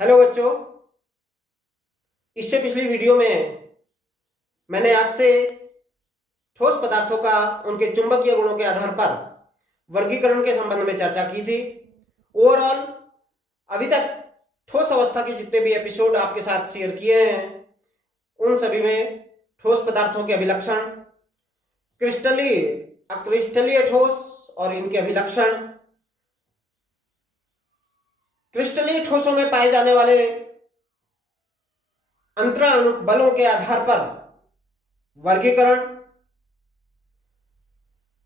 Hello बच्चों। इससे पिछली वीडियो में मैंने आपसे ठोस पदार्थों का उनके चुंबकीय गुणों के आधार पर वर्गीकरण के संबंध में चर्चा की थी। ओवरऑल अभी तक ठोस अवस्था के जितने भी एपिसोड आपके साथ शेयर किए हैं उन सभी में ठोस पदार्थों के अभिलक्षण, क्रिस्टलीय ठोस और इनके अभिलक्षण, क्रिस्टलीय ठोसों में पाए जाने वाले अंतरण बलों के आधार पर वर्गीकरण,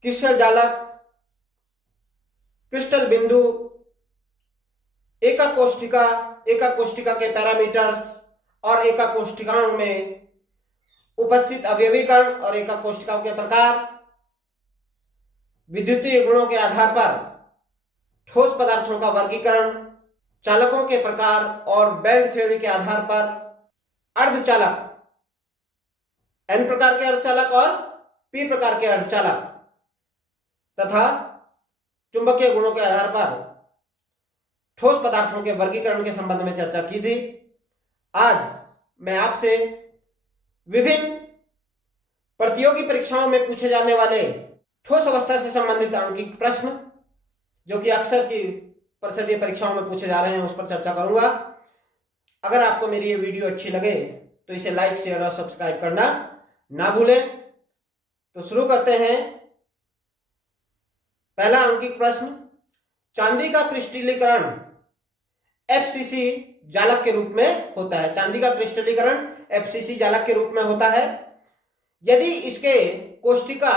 क्रिस्टल जालक, क्रिस्टल बिंदु, एका कोष्ठिका के पैरामीटर्स और एका कोष्ठिकाओं में उपस्थित अवयवीकरण और एका कोष्ठिकाओं के प्रकार, विद्युतीय गुणों के आधार पर ठोस पदार्थों का वर्गीकरण, चालकों के प्रकार और बैंड थ्योरी के आधार पर अर्धचालक, एन प्रकार के अर्धचालक और पी प्रकार के अर्धचालक तथा चुंबकीय गुणों के आधार पर ठोस पदार्थों के वर्गीकरण के संबंध में चर्चा की थी। आज मैं आपसे विभिन्न प्रतियोगी परीक्षाओं में पूछे जाने वाले ठोस अवस्था से संबंधित आंकिक प्रश्न जो कि अक्सर की परिषदीय परीक्षाओं में पूछे जा रहे हैं उस पर चर्चा करूंगा। अगर आपको मेरी ये वीडियो अच्छी लगे तो इसे लाइक, शेयर और सब्सक्राइब करना ना भूलें। तो शुरू करते हैं। पहला आंकिक प्रश्न, चांदी का क्रिस्टलीकरण एफसीसी जालक के रूप में होता है। चांदी का क्रिस्टलीकरण एफसीसी जालक के रूप में होता है यदि इसके कोष्ठिका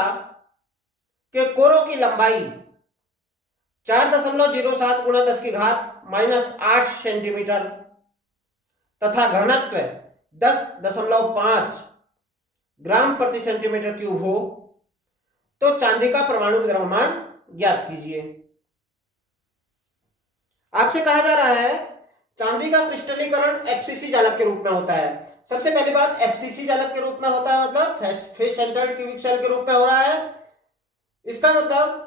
के कोरों की लंबाई 4.07 गुणा 10 की घात -8 सेंटीमीटर तथा घनत्व 10.5 ग्राम प्रति सेंटीमीटर क्यूब हो तो चांदी का परमाणु द्रव्यमान ज्ञात कीजिए। आपसे कहा जा रहा है चांदी का क्रिस्टलीकरण एफसीसी जालक के रूप में होता है। सबसे पहली बात, एफसीसी जालक के रूप में होता है मतलब फेस सेंटर्ड क्यूबिक शेल के रूप में हो रहा है। इसका मतलब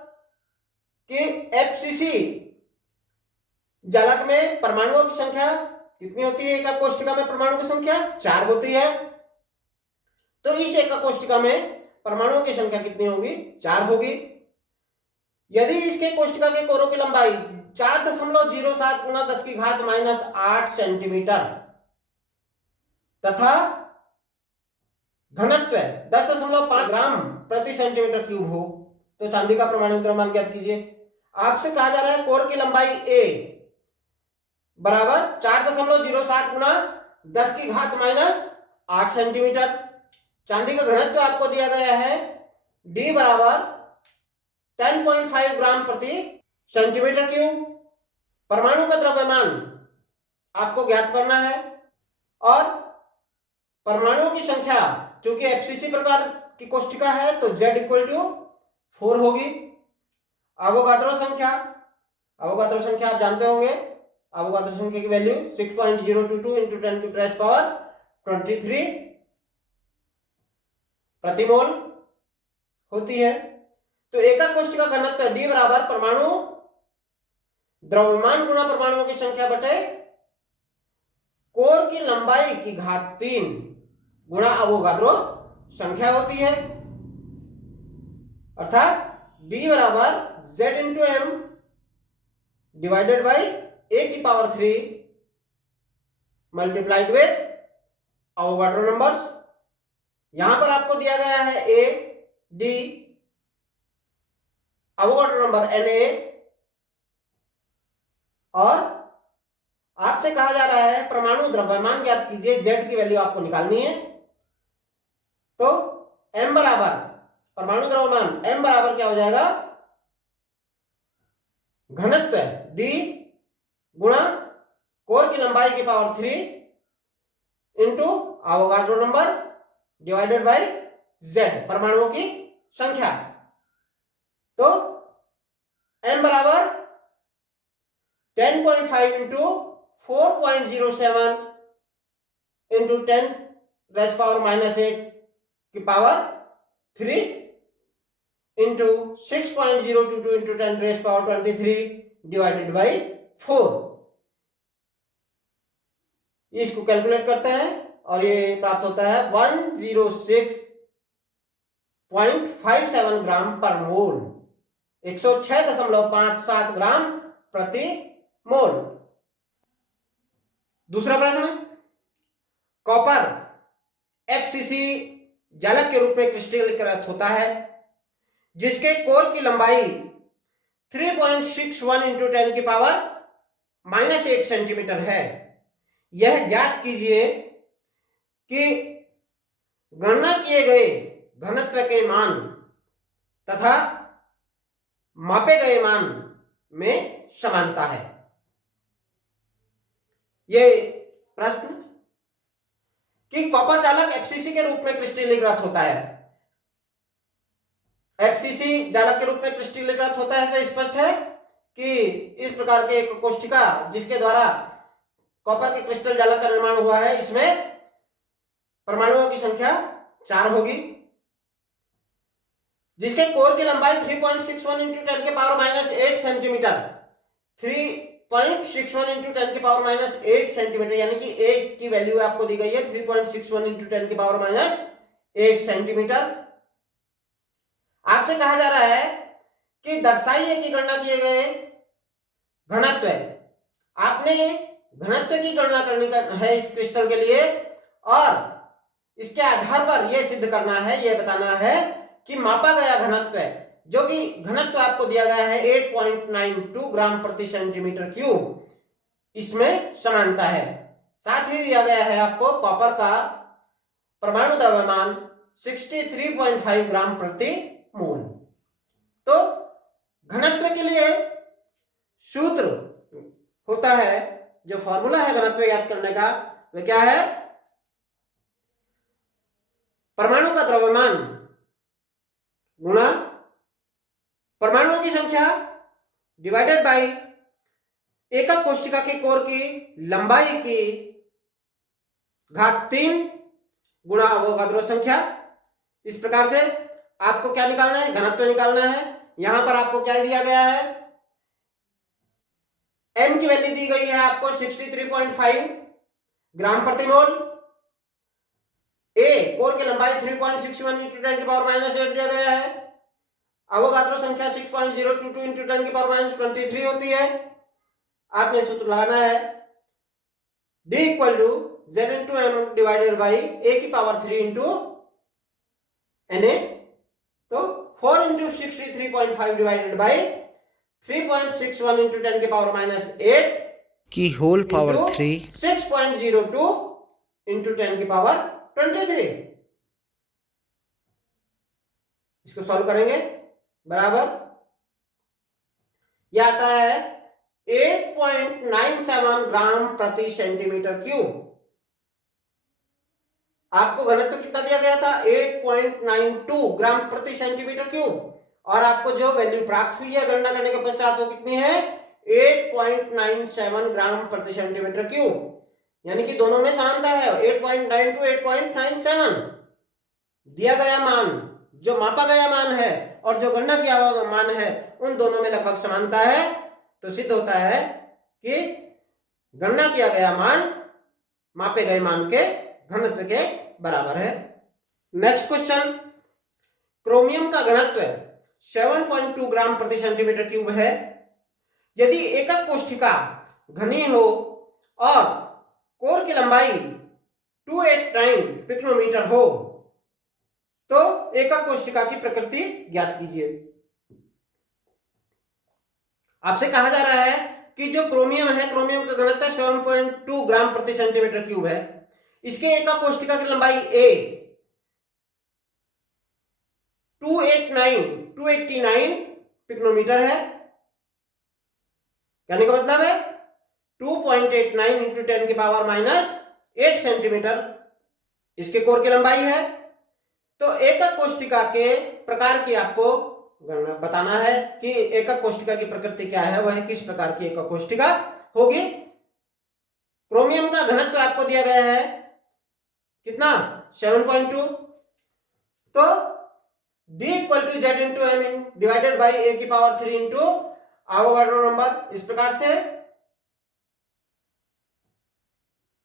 कि एफसीसी जालक में परमाणुओं की संख्या कितनी होती है? एका कोष्ठिका में परमाणु की संख्या 4 होती है। तो इस एका कोष्ठिका में परमाणुओं की संख्या कितनी होगी? 4 होगी। यदि इसके कोष्ठिका के कोरों की लंबाई 4.07 गुणा 10 की घात -8 सेंटीमीटर तथा घनत्व 10.5 ग्राम प्रति सेंटीमीटर क्यूब हो तो चांदी का परमाणु द्रव्यमान ज्ञात कीजिए। आपसे कहा जा रहा है कोर की लंबाई a बराबर 4.07 गुणा 10 की घात -8 सेंटीमीटर। चांदी का घनत्व आपको दिया गया है d बराबर 10.5 ग्राम प्रति सेंटीमीटर क्यूब। परमाणु का द्रव्यमान आपको ज्ञात करना है और परमाणुओं की संख्या चूंकि एफसीसी प्रकार की कोष्ठिका है तो z = 4 होगी। अवोगाद्रो संख्या आप जानते होंगे। अवोगाद्रो संख्या की वैल्यू 6.022 × 10⁻23 प्रति मोल होती है। तो एका कोष्ठिका घनत्व d बराबर परमाणु द्रव्यमान गुणा परमाणुओं की संख्या बटे कोर की लंबाई की घात 3 गुणा अवोगाद्रो संख्या होती है। अर्थात d बराबर z × m divided by a³ multiplied with Avogadro numbers. यहां पर आपको दिया गया है a, d, Avogadro number Na और आपसे कहा जा रहा है परमाणु द्रव्यमान ज्ञात कीजिए। z की वैल्यू आपको निकालनी है। तो m बराबर परमाणु द्रव्यमान m बराबर क्या हो जाएगा? घनत्व d गुणा कोर की लंबाई की power 3 into Avogadro number divided by z परमाणुओं की संख्या। तो m बराबर 10.5 इंटू 4.07 इंटू 10⁻⁻8 की power 3 into 6.022 into 10⁻23 divided by 4। इसको कैलकुलेट करते हैं और ये प्राप्त होता है 106.57 ग्राम पर मोल, 106.57 ग्राम प्रति मोल। दूसरा प्रश्न, कॉपर FCC जालक के रूप में क्रिस्टलीकृत होता है जिसके कोर की लंबाई 3.61 इंटू 10 की पावर -8 सेंटीमीटर है। यह ज्ञात कीजिए कि गणना किए गए घनत्व के मान तथा मापे गए मान में समानता है। ये प्रश्न कि कॉपर जालक FCC के रूप में क्रिस्टलीकृत होता है, FCC जालक के रूप में क्रिस्टलीकृत होता है तो स्पष्ट है कि इस प्रकार के एक कोष्ठिका जिसके द्वारा कॉपर के क्रिस्टल जालक का निर्माण हुआ है, इसमें परमाणुओं की संख्या 4 होगी, जिसके कोर की लंबाई 3.61 इंटू 10 के पावर -8 सेंटीमीटर, 3.61 इंटू 10 के पावर -8 सेंटीमीटर, यानी कि a की वैल्यू आपको दी गई है 3.61 इंटू 10 के पावर -8 सेंटीमीटर। आपसे कहा जा रहा है कि दर्शाइए कि गणना किए गए घनत्व, आपने घनत्व की गणना करनी है इस क्रिस्टल के लिए और इसके आधार पर यह सिद्ध करना है, यह बताना है कि मापा गया घनत्व, जो कि घनत्व आपको दिया गया है 8.92 ग्राम प्रति सेंटीमीटर क्यूब, इसमें समानता है। साथ ही दिया गया है आपको कॉपर का परमाणु द्रव्यमान 63.5 ग्राम प्रति मोल। तो घनत्व के लिए सूत्र होता है, जो फॉर्मूला है घनत्व ज्ञात करने का, वह क्या है? परमाणु का द्रव्यमान गुणा परमाणुओं की संख्या डिवाइडेड बाय एकक कोशिका के कोर की लंबाई की घात 3 गुणा अवोगाद्रो संख्या। इस प्रकार से आपको क्या निकालना है? घनत्व निकालना है। यहां पर आपको क्या दिया गया है? m की वैल्यू दी गई है आपको 63.5 ग्राम प्रति मोल। a कोर की लंबाई 3.61 इंटू 10 की पावर -8 दिया गया है। अवोगाद्रो संख्या 6.022 इंटू 10 की पावर -23 होती है। आपने सूत्र लगाना है d equal to z into M divided by a की पावर 3 इंटू Na। तो 4 इंटू 63.5 डिवाइडेड बाई 3.61 इंटू 10 की पावर -8 की होल पावर 3 6.02 इंटू 10 की पावर 23। इसको सॉल्व करेंगे, बराबर यह आता है 8.97 ग्राम प्रति सेंटीमीटर क्यूब। आपको घनत्व कितना दिया गया था? 8.92 ग्राम प्रति सेंटीमीटर क्यूब, और आपको जो वैल्यू प्राप्त हुई है गणना करने के पश्चात वो कितनी है? 8.97 ग्राम प्रति सेंटीमीटर क्यूब, यानी कि दोनों में समानता है। 8.92 8.97 दिया गया मान, जो मापा गया मान है और जो गणना किया हुआ मान है, उन दोनों में लगभग समानता है। तो सिद्ध होता है कि गणना किया गया मान मापे गए मान के घनत्व के बराबर है। नेक्स्ट क्वेश्चन, क्रोमियम का घनत्व 7.2 ग्राम प्रति सेंटीमीटर क्यूब है। यदि एकक कोष्ठिका घनी हो और कोर की लंबाई 289 पिकोमीटर हो तो एकक कोष्ठिका की प्रकृति ज्ञात कीजिए। आपसे कहा जा रहा है कि जो क्रोमियम है, क्रोमियम का घनत्व 7.2 ग्राम प्रति सेंटीमीटर क्यूब है। इसके एकक कोष्ठिका की लंबाई a 289 पिकोमीटर है। कहने का मतलब है 2.89 इंटू 10 की पावर -8 सेंटीमीटर इसके कोर की लंबाई है। तो एकक कोष्ठिका के प्रकार की आपको गणना बताना है कि एकक कोष्ठिका की प्रकृति क्या है, वह किस प्रकार की एकक कोष्ठिका होगी। क्रोमियम का घनत्व आपको दिया गया है कितना? 7.2। तो d equal to z into M divided by a की पावर 3 इंटू एवोगाड्रो नंबर। इस प्रकार से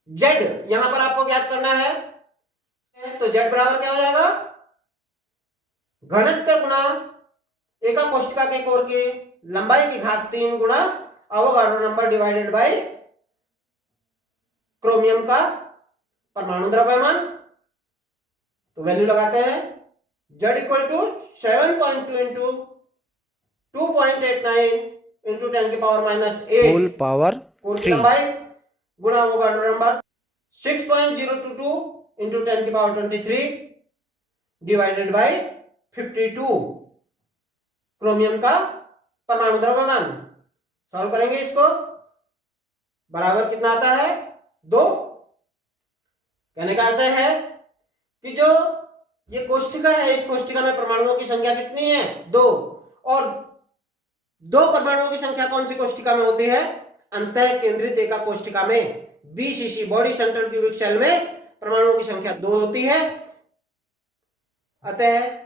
जेड यहां पर आपको ज्ञात करना है, तो जेड बराबर क्या हो जाएगा, घनत्व गुणा एका कोष्ठिका के कोर की लंबाई की घात 3 गुणा Avogadro number divided by chromium का परमाणु द्रव्यमान। तो वैल्यू लगाते हैं, Z equal to 7.2 into 2.89 into 10 की पावर -8 होल पावर कोर की 3 लंबाई गुणा अवोगाड्रो नंबर 6.022 इंटू 10 की पावर 23 डिवाइडेड बाय 52 क्रोमियम का परमाणु द्रव्यमान। सॉल्व करेंगे इसको, बराबर कितना आता है, 2। कहने का ऐसा है कि जो ये कोष्ठिका है, इस कोष्ठिका में परमाणुओं की संख्या कितनी है, 2, और 2 परमाणुओं की संख्या कौन सी कोष्ठिका में होती है, अंतः केंद्रित एका कोष्ठिका में BCC body centre cubic cell में परमाणुओं की संख्या 2 होती है। अतः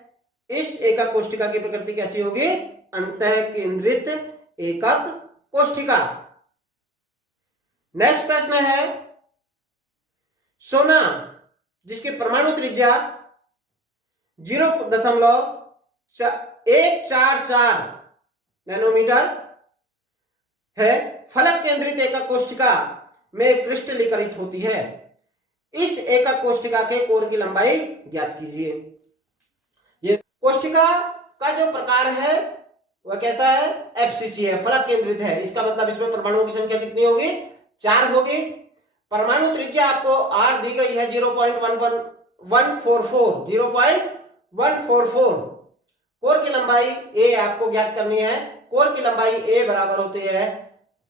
इस एकक कोष्ठिका की प्रकृति कैसी होगी, अंतः केंद्रित एकक कोष्ठिका। नेक्स्ट प्रश्न है, सोना जिसकी परमाणु त्रिज्या 0.144 नैनोमीटर है, फलक केंद्रित एकक कोष्ठिका में क्रिस्टलीकृत होती है। इस एकक कोष्ठिका के कोर की लंबाई ज्ञात कीजिए। ये कोष्ठिका का जो प्रकार है वह कैसा है, FCC है, फलक केंद्रित है। इसका मतलब इसमें परमाणुओं की संख्या कितनी होगी, 4 होगी। परमाणु त्रिज्या आपको R दी गई है 0.144, कोर की लंबाई A आपको ज्ञात करनी है। कोर की लंबाई A बराबर होती है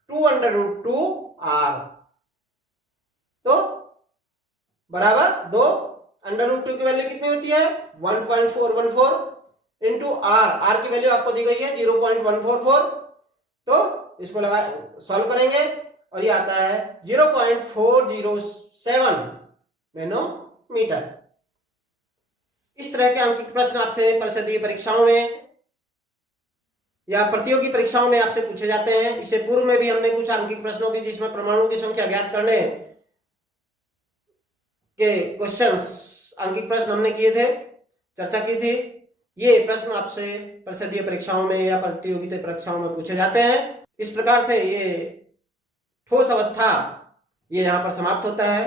2√2R, तो बराबर 2 √2 की वैल्यू कितनी होती है, 1.414 इंटू R की वैल्यू आपको दी गई है 0.144, तो इसको लगा सॉल्व करेंगे और ये आता है 0.407 नैनोमीटर। इस तरह के अंकित प्रश्न आपसे परिषदीय परीक्षाओं में या प्रतियोगी परीक्षाओं में आपसे पूछे जाते हैं। इससे पूर्व में भी हमने कुछ अंकित प्रश्नों की जिसमें परमाणु की संख्या ज्ञात करने के क्वेश्चंस, अंकित प्रश्न हमने किए थे, चर्चा की थी। ये प्रश्न आपसे परिषदीय परीक्षाओं में या प्रतियोगिता परीक्षाओं में पूछे जाते हैं। इस प्रकार से ये ठोस अवस्था ये यहां पर समाप्त होता है।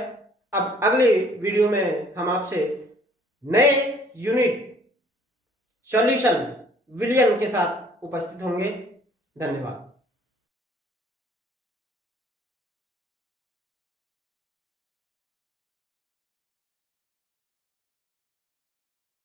अब अगली वीडियो में हम आपसे नए यूनिट सॉल्यूशन विलियन के साथ उपस्थित होंगे। धन्यवाद।